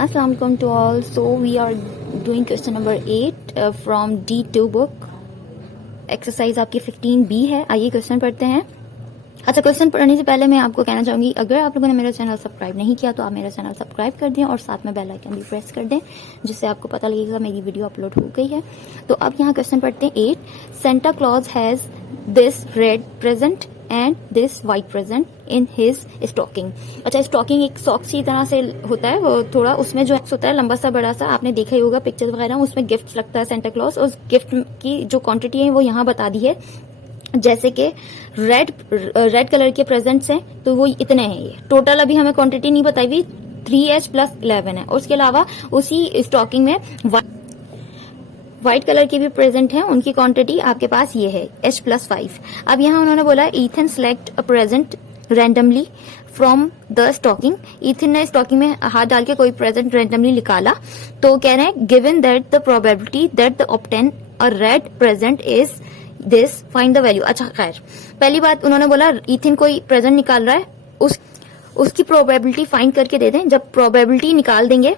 Assalamu alaikum to all. So we are doing question number 8 from D2 book. Exercise आपकी 15B है. आइए question पढ़ते हैं. अच्छा, क्वेश्चन पढ़ने से पहले मैं आपको कहना चाहूंगी, अगर आप लोगों ने मेरा चैनल सब्सक्राइब नहीं किया तो आप मेरा चैनल सब्सक्राइब कर दें और साथ में बेल आइकन भी प्रेस कर दें, जिससे आपको पता लगेगा मेरी वीडियो अपलोड हो गई है. तो अब यहाँ क्वेश्चन पढ़ते हैं 8. Santa Claus has this red present and this white present in his stocking. अच्छा, स्टॉकिंग एक सॉक्स की तरह से होता है, वो थोड़ा उसमें जो होता है लंबा सा बड़ा सा, आपने देखा ही होगा पिक्चर वगैरह, उसमें गिफ्ट लगता है सेंटा क्लॉज. उस गिफ्ट की जो क्वांटिटी है वो यहाँ बता दी है. जैसे कि रेड कलर के प्रेजेंट्स हैं तो वो इतने हैं. ये टोटल अभी हमें क्वांटिटी नहीं बताई हुई, 3H + 11 है. और उसके अलावा उसी स्टॉकिंग में व्हाइट कलर के भी प्रेजेंट हैं, उनकी क्वांटिटी आपके पास ये है H + 5. अब यहाँ उन्होंने बोला Ethan select a present randomly from the stocking. Ethan ने स्टॉकिंग में हाथ डाल के कोई प्रेजेंट रैंडमली निकाला, तो कह रहे हैं given that the probability that the obtain a red present is this, find the value. अच्छा, खैर पहली बात उन्होंने बोला ईथन कोई प्रेजेंट निकाल रहा है, उसकी प्रोबेबिलिटी फाइंड करके दे दें. जब प्रोबेबिलिटी निकाल देंगे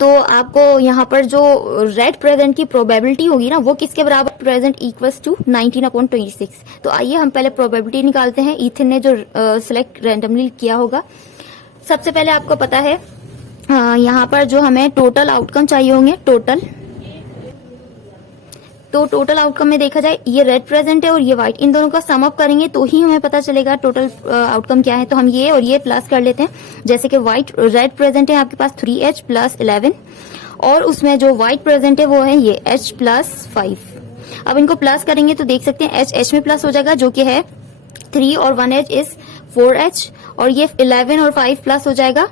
तो आपको यहाँ पर जो रेड प्रेजेंट की प्रोबेबिलिटी होगी ना, वो किसके बराबर, प्रेजेंट इक्वल्स टू 19/26. तो आइए हम पहले प्रोबेबिलिटी निकालते हैं ईथन ने जो सिलेक्ट रैंडमली किया होगा. सबसे पहले आपको पता है यहाँ पर जो हमें टोटल आउटकम चाहिए होंगे, तो टोटल आउटकम में देखा जाए ये रेड प्रेजेंट है और ये व्हाइट, इन दोनों का सम अप करेंगे तो ही हमें पता चलेगा टोटल आउटकम क्या है. तो हम ये और ये प्लस कर लेते हैं. जैसे कि रेड प्रेजेंट है आपके पास 3H + 11 और उसमें जो व्हाइट प्रेजेंट है वो है ये H + 5. अब इनको प्लस करेंगे तो देख सकते हैं H में प्लस हो जाएगा, जो कि है 3 और 1H इज 4H, और ये 11 और 5 प्लस हो जाएगा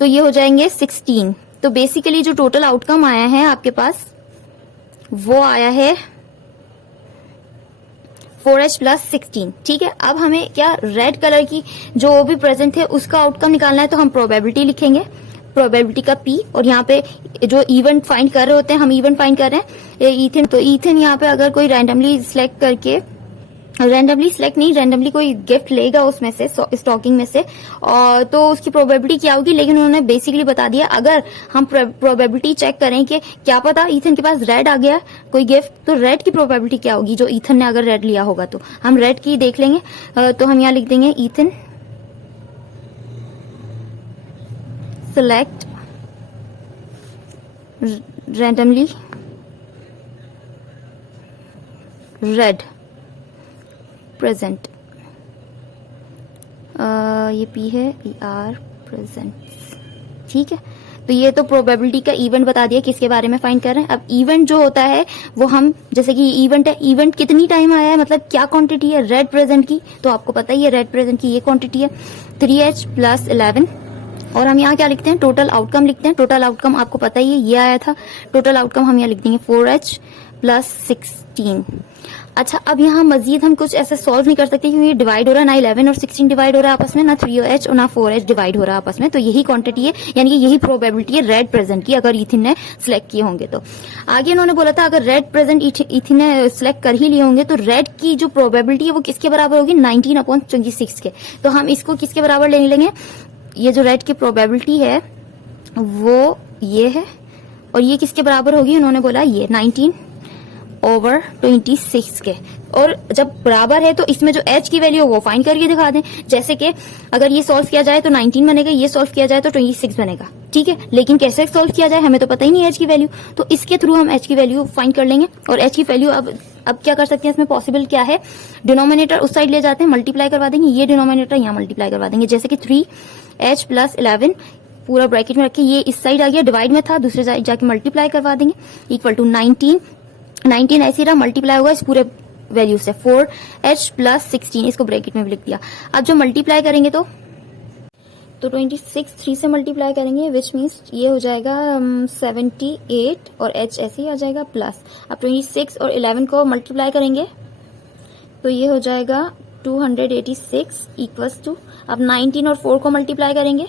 तो ये हो जाएंगे 16. तो बेसिकली जो टोटल आउटकम आया है आपके पास वो आया है 4H + 16. ठीक है, अब हमें क्या रेड कलर की जो भी प्रेजेंट है उसका आउटकम निकालना है, तो हम प्रोबेबिलिटी लिखेंगे, प्रोबेबिलिटी का P, और यहाँ पे जो इवेंट फाइंड कर रहे होते हैं, हम इवेंट फाइंड कर रहे हैं ईथन. तो ईथन यहाँ पे अगर कोई रैंडमली रैंडमली कोई गिफ्ट लेगा उसमें से, स्टॉकिंग में से, और तो उसकी प्रोबेबिलिटी क्या होगी. लेकिन उन्होंने बेसिकली बता दिया, अगर हम प्रोबेबिलिटी चेक करें कि क्या पता ईथन के पास रेड आ गया कोई गिफ्ट, तो रेड की प्रोबेबिलिटी क्या होगी, जो ईथन ने अगर रेड लिया होगा तो हम रेड की देख लेंगे. तो हम यहाँ लिख देंगे Ethan select randomly red present. ये P है, ER प्रेजेंट. ठीक है, तो ये तो प्रोबेबिलिटी का इवेंट बता दिया किसके बारे में फाइंड कर रहे हैं. अब इवेंट जो होता है वो हम, जैसे कि इवेंट है, इवेंट कितनी टाइम आया है, मतलब क्या क्वांटिटी है रेड प्रेजेंट की, तो आपको पता ही है रेड प्रेजेंट की ये क्वांटिटी है 3H + 11. और हम यहाँ क्या लिखते हैं, टोटल आउटकम लिखते हैं. टोटल आउटकम आपको पता ही है ये आया था. टोटल आउटकम हम यहाँ लिख देंगे 4H + 16. अच्छा, अब यहाँ मजीद हम कुछ ऐसे सॉल्व नहीं कर सकते क्योंकि डिवाइड हो रहा है, ना 11 और 16 डिवाइड हो रहा है आपस में, ना 3H और ना 4H डिवाइड हो रहा है आपस में. तो यही क्वांटिटी है, यानी कि यही प्रोबेबिलिटी है रेड प्रेजेंट की, अगर ईथन ने सिलेक्ट किए होंगे. तो आगे उन्होंने बोला था अगर रेड प्रेजेंट ईथन ने सिलेक्ट कर ही लिए होंगे तो रेड की जो प्रोबेबिलिटी है वो किसके बराबर होगी, 19/26 के. तो हम इसको किसके बराबर ले लेंगे, ये जो रेड की प्रोबेबिलिटी है वो ये है, और ये किसके बराबर होगी, उन्होंने बोला ये 19/26 के. और जब बराबर है तो इसमें जो H की वैल्यू वो फाइंड करके दिखा दें. जैसे कि अगर ये सॉल्व किया जाए तो 19 बनेगा, ये सॉल्व किया जाए तो 26 बनेगा. ठीक है, लेकिन कैसे सॉल्व किया जाए हमें तो पता ही नहीं H की वैल्यू, तो इसके थ्रू हम H की वैल्यू फाइंड कर लेंगे. और H की वैल्यू अब क्या कर सकते हैं, इसमें पॉसिबल क्या है, डिनोमिनेटर उस साइड ले जाते हैं, मल्टीप्लाई करवा देंगे, ये डिनोमिनेटर यहाँ मल्टीप्लाई करवा देंगे. जैसे कि 3H + 11 पूरा ब्रैकेट में रखे, ये इस साइड आ गया, डिवाइड में था, दूसरे साइड जाके मल्टीप्लाई करवा देंगे, इक्वल टू 19 ऐसे रहा, मल्टीप्लाई होगा इस पूरे वैल्यू से 4H + 16, इसको ब्रैकेट में भी लिख दिया. अब जो मल्टीप्लाई करेंगे तो 26 3 से मल्टीप्लाई करेंगे, विच मीन्स ये हो जाएगा 78 और H ऐसे ही आ जाएगा प्लस. अब 26 और 11 को मल्टीप्लाई करेंगे तो ये हो जाएगा 286 इक्वल्स टू, अब 19 और 4 को मल्टीप्लाई करेंगे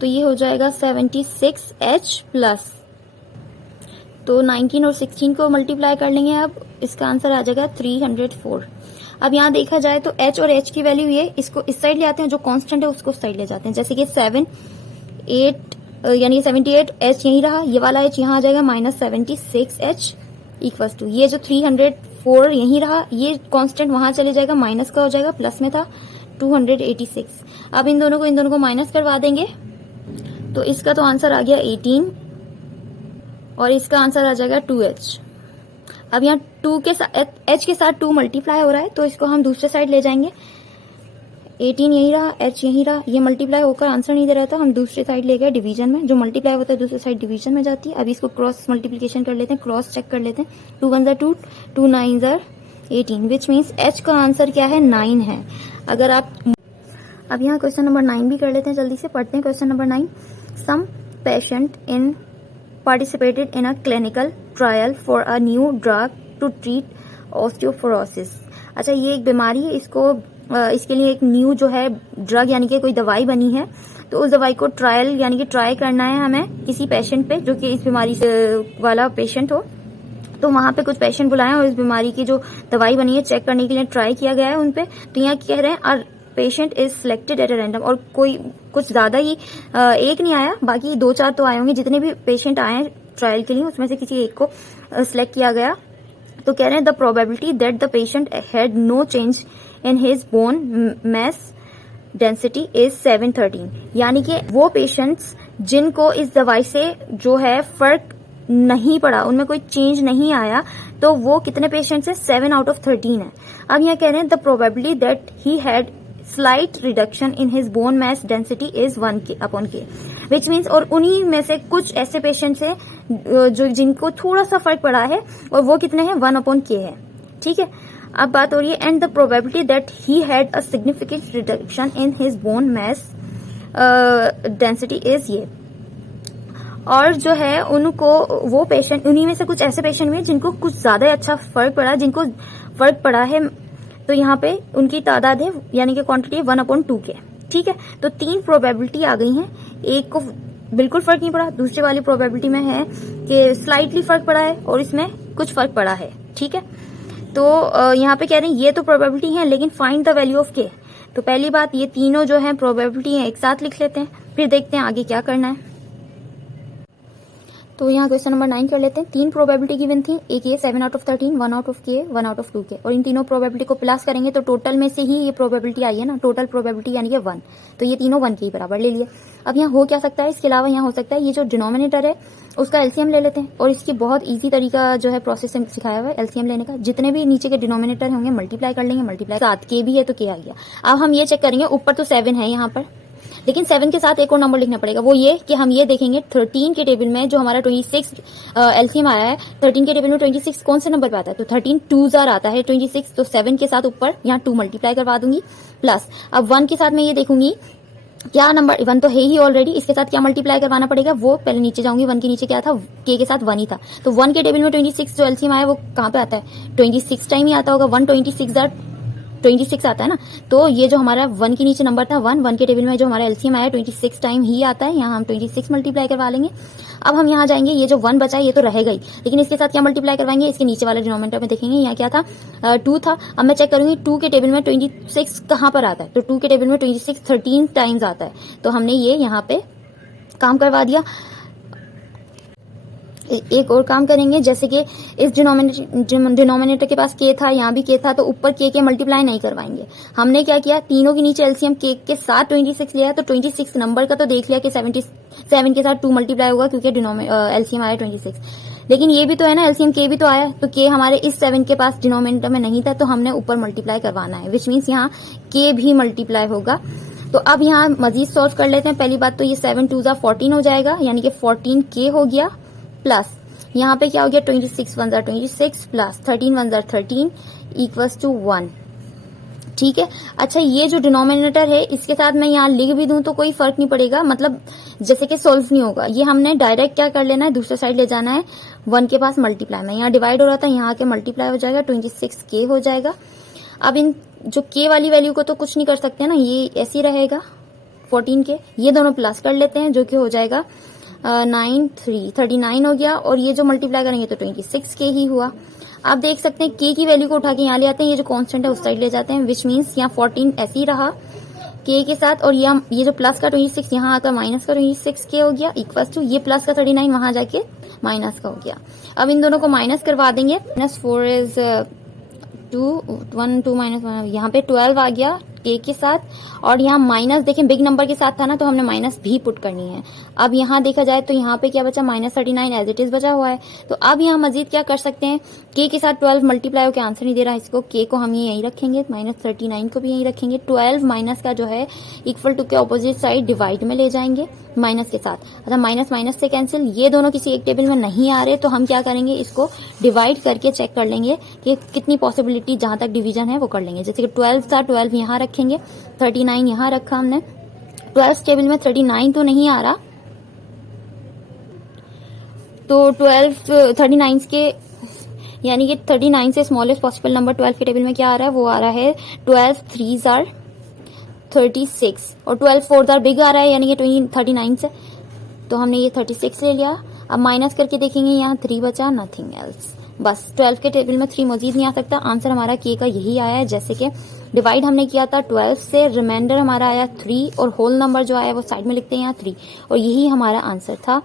तो ये हो जाएगा 76H प्लस. तो 19 और 16 को मल्टीप्लाई कर लेंगे, अब इसका आंसर आ जाएगा 304. अब यहाँ देखा जाए तो H और H की वैल्यू ये, इसको इस साइड ले आते हैं, जो कांस्टेंट है उसको उस साइड ले जाते हैं. जैसे कि 7 8 यानी 78 एच यही रहा, ये वाला एच यहाँ आ जाएगा -76 एच इक्वल्स टू ये जो 304 यही रहा, ये कांस्टेंट वहां चले जाएगा, माइनस का हो जाएगा, प्लस में था 286। अब इन दोनों को माइनस करवा देंगे तो इसका तो आंसर आ गया 18 और इसका आंसर आ जाएगा 2h। अब यहाँ 2 के साथ h के साथ 2 मल्टीप्लाई हो रहा है तो इसको हम दूसरे साइड ले जाएंगे। 18 यही रहा, h यही रहा, ये मल्टीप्लाई होकर आंसर नहीं दे रहा था, हम दूसरे साइड ले गए डिवीजन में। जो मल्टीप्लाई होता है दूसरे साइड डिवीजन में जाती है। अब इसको क्रॉस मल्टीप्लीकेशन कर लेते हैं, क्रॉस चेक कर लेते हैं। 2 1 2, 2 9 18 विच मीन्स h का आंसर क्या है 9 है। अगर आप अब यहाँ क्वेश्चन नंबर 9 भी कर लेते हैं, जल्दी से पढ़ते हैं question number 9। Some patient in participated in a clinical trial for a new drug to treat osteoporosis। अच्छा, ये एक बीमारी है, इसके लिए एक न्यू जो है ड्रग यानी कि कोई दवाई बनी है, तो उस दवाई को ट्रायल यानी कि ट्राई करना है हमें किसी पेशेंट पे जो कि इस बीमारी से वाला पेशेंट हो। तो वहां पे कुछ पेशेंट बुलाए और इस बीमारी की जो दवाई बनी है चेक करने के लिए ट्राई किया गया है उनपे। तो यहाँ कह रहे हैं patient is selected at a random, और कोई कुछ ज्यादा ही एक नहीं आया, बाकी 2-4 तो आए होंगे। जितने भी पेशेंट आए हैं ट्रायल के लिए उसमें से किसी एक को सिलेक्ट किया गया। तो कह रहे हैं the probability that the patient had no change in his bone mass density is 713, यानी कि वो पेशेंट्स जिनको इस दवाई से जो है फर्क नहीं पड़ा, उनमें कोई चेंज नहीं आया, तो वो कितने पेशेंट्स हैं 7 आउट ऑफ 13 है। अब यहाँ कह रहे हैं the probability that he had slight reduction in his bone mass density is 1/k which means, और उन्हीं में से कुछ ऐसे पेशेंट्स हैं जो जिनको थोड़ा सा फर्क पड़ा है और वो कितने हैं 1/k है। ठीक है, अब बात हो रही है and the probability that he had a significant reduction in his bone mass density is ये, और जो है उनको वो पेशेंट उन्हीं में से कुछ ऐसे पेशेंट हुए जिनको कुछ ज्यादा अच्छा फर्क पड़ा, जिनको फर्क पड़ा है, तो यहाँ पे उनकी तादाद है यानी कि क्वांटिटी 1/2k। ठीक है, तो 3 प्रोबेबिलिटी आ गई हैं। एक को बिल्कुल फर्क नहीं पड़ा, दूसरी वाली प्रोबेबिलिटी में है कि स्लाइटली फर्क पड़ा है और इसमें कुछ फर्क पड़ा है। ठीक है, तो यहाँ पे कह रहे हैं ये तो प्रोबेबिलिटी है लेकिन find the value of k। तो पहली बात, ये तीनों जो है प्रोबेबिलिटी है एक साथ लिख लेते हैं, फिर देखते हैं आगे क्या करना है। तो यहाँ क्वेश्चन नंबर 9 कर लेते हैं। 3 प्रोबेबिलिटी गिवन थी, एक ये 7 out of 13, 1 out of k, 1 out of 2k, और इन तीनों प्रोबेबिलिटी को प्लस करेंगे तो टोटल में से ही ये प्रोबेबिलिटी आई है ना, टोटल प्रोबेबिलिटी यानी कि 1, तो ये तीनों 1 के ही बराबर ले लिए। अब यहाँ हो क्या सकता है, इसके अलावा यहाँ हो सकता है ये जो डिनोमिनेटर है उसका एलसीएम ले लेते हैं, और इसकी बहुत ईजी तरीका जो है प्रोसेस सिखाया हुआ है एलसीएम लेने का। जितने भी नीचे के डिनोमिनेटर होंगे मल्टीप्लाई कर लेंगे, मल्टीप्लाई 7 k भी है तो k आ गया। अब हम ये चेक करेंगे, ऊपर तो 7 है यहाँ पर, लेकिन 7 के साथ एक और नंबर लिखना पड़ेगा, वो ये कि हम ये देखेंगे 13 के टेबल में जो हमारा 26 एलसीएम आया है, 13 के टेबल में 26 कौन से नंबर पे आता है, तो 13 2 आता है 26, तो 7 के साथ ऊपर यहाँ 2 मल्टीप्लाई करवा दूंगी प्लस। अब 1 के साथ मैं ये देखूंगी क्या नंबर 1 तो है ही ऑलरेडी, इसके साथ क्या मल्टीप्लाई करवाना पड़ेगा, वो पहले नीचे जाऊंगी। 1 के नीचे क्या था, k के साथ 1 ही था, तो 1 के टेबल में 26 जो एलसीएम आया वो कहाँ पे आता है, 26 टाइम ही आता होगा। 126 आता है ना, तो ये जो हमारा 1 के नीचे नंबर था 1 के टेबल में जो हमारा एलसीएम आया 26 टाइम ही आता है, यहाँ हम 26 मल्टीप्लाई करवा लेंगे। अब हम यहाँ जाएंगे, ये जो 1 बचा है ये तो रहेगा ही, लेकिन इसके साथ क्या मल्टीप्लाई करवाएंगे, इसके नीचे वाले डिनोमिनेटर में देखेंगे यहाँ क्या था 2 था। अब मैं चेक करूंगी 2 के टेबल में 26 कहाँ पर आता है, तो 2 के टेबल में 26 13 टाइम्स आता है, तो हमने ये यहाँ पे काम करवा दिया। एक और काम करेंगे, जैसे कि इस डिनोमिनेटर के पास k था, यहाँ भी k था, तो ऊपर k के मल्टीप्लाई नहीं करवाएंगे। हमने क्या किया, तीनों के नीचे एलसीएम k के साथ 26 लिया, तो 26 नंबर का तो देख लिया कि 77 के साथ 2 मल्टीप्लाई होगा क्योंकि एलसीएम आया 26, लेकिन ये भी तो है ना एलसीएम k भी तो आया, तो k हमारे इस 7 के पास डिनोमिनेटर में नहीं था, तो हमने ऊपर मल्टीप्लाई करवाना है, विच मीन्स यहाँ k भी मल्टीप्लाई होगा। तो अब यहाँ मजीद सॉल्व कर लेते हैं। पहली बात तो ये 7 2 14 हो जाएगा, यानी कि 14k हो गया, प्लस यहाँ पे क्या हो गया 26 1 26 प्लस 13 1 13 इक्वल्स टू 1। ठीक है, अच्छा ये जो डिनोमिनेटर है इसके साथ मैं यहाँ लिख भी दूं तो कोई फर्क नहीं पड़ेगा, मतलब जैसे कि सोल्व नहीं होगा, ये हमने डायरेक्ट क्या कर लेना है, दूसरे साइड ले जाना है 1 के पास मल्टीप्लाई में, यहाँ डिवाइड हो रहा था यहाँ के मल्टीप्लाई हो जाएगा 26k हो जाएगा। अब इन जो k वाली वैल्यू को तो कुछ नहीं कर सकते ना, ये ऐसे ही रहेगा 14k, ये दोनों प्लस कर लेते हैं जो कि हो जाएगा 9 3 39 हो गया, और ये जो मल्टीप्लाई करेंगे तो 26k ही हुआ। आप देख सकते हैं k की वैल्यू को उठा के यहाँ ले आते हैं, ये जो कांस्टेंट है उस साइड ले जाते हैं, विच मीन्स यहाँ 14 ऐसे ही रहा, के के साथ, और ये जो प्लस का 26 यहाँ आकर माइनस का 26 के हो गया, इक्वल टू ये प्लस का 39 वहां जाके माइनस का हो गया। अब इन दोनों को माइनस करवा देंगे। -4 इज 2 1 2 -1, यहाँ पे 12 आ गया के के साथ, और यहाँ माइनस देखें बिग नंबर के साथ था ना, तो हमने माइनस भी पुट करनी है। अब यहाँ देखा जाए तो यहाँ पे क्या बचा, -39 एज इट इज बचा हुआ है। तो अब यहाँ मजीद क्या कर सकते हैं, के साथ 12 मल्टीप्लाई होकर आंसर नहीं दे रहा इसको, के को हम ये यहीं रखेंगे, -39 को भी यहीं रखेंगे। 12 माइनस का जो है इक्वल टू के ऑपोजिट साइड डिवाइड में ले जाएंगे माइनस के साथ। अच्छा, माइनस माइनस से कैंसिल, ये दोनों किसी एक टेबल में नहीं आ रहे, तो हम क्या करेंगे, इसको डिवाइड करके चेक कर लेंगे कि कितनी पॉसिबिलिटी, जहां तक डिवीजन है वो कर लेंगे। जैसे कि 12 था, 12 यहाँ रखेंगे, 39 यहाँ रखा हमने। 12 टेबल में 39 तो नहीं आ रहा, तो 39 के यानी कि 39 से स्मॉलेस्ट पॉसिबल नंबर 12 के टेबल में क्या आ रहा है, वो आ रहा है 12 3s आर 36, और 12 4s आर बिग आ रहा है, यानी कि 39 से, तो हमने ये 36 ले लिया। अब माइनस करके देखेंगे, यहाँ 3 बचा, नथिंग एल्स, बस 12 के टेबल में 3 मजीद नहीं आ सकता। आंसर हमारा के का यही आया है, जैसे कि डिवाइड हमने किया था 12 से, रिमाइंडर हमारा आया 3, और होल नंबर जो आया वो साइड में लिखते हैं यहाँ 3, और यही हमारा आंसर था।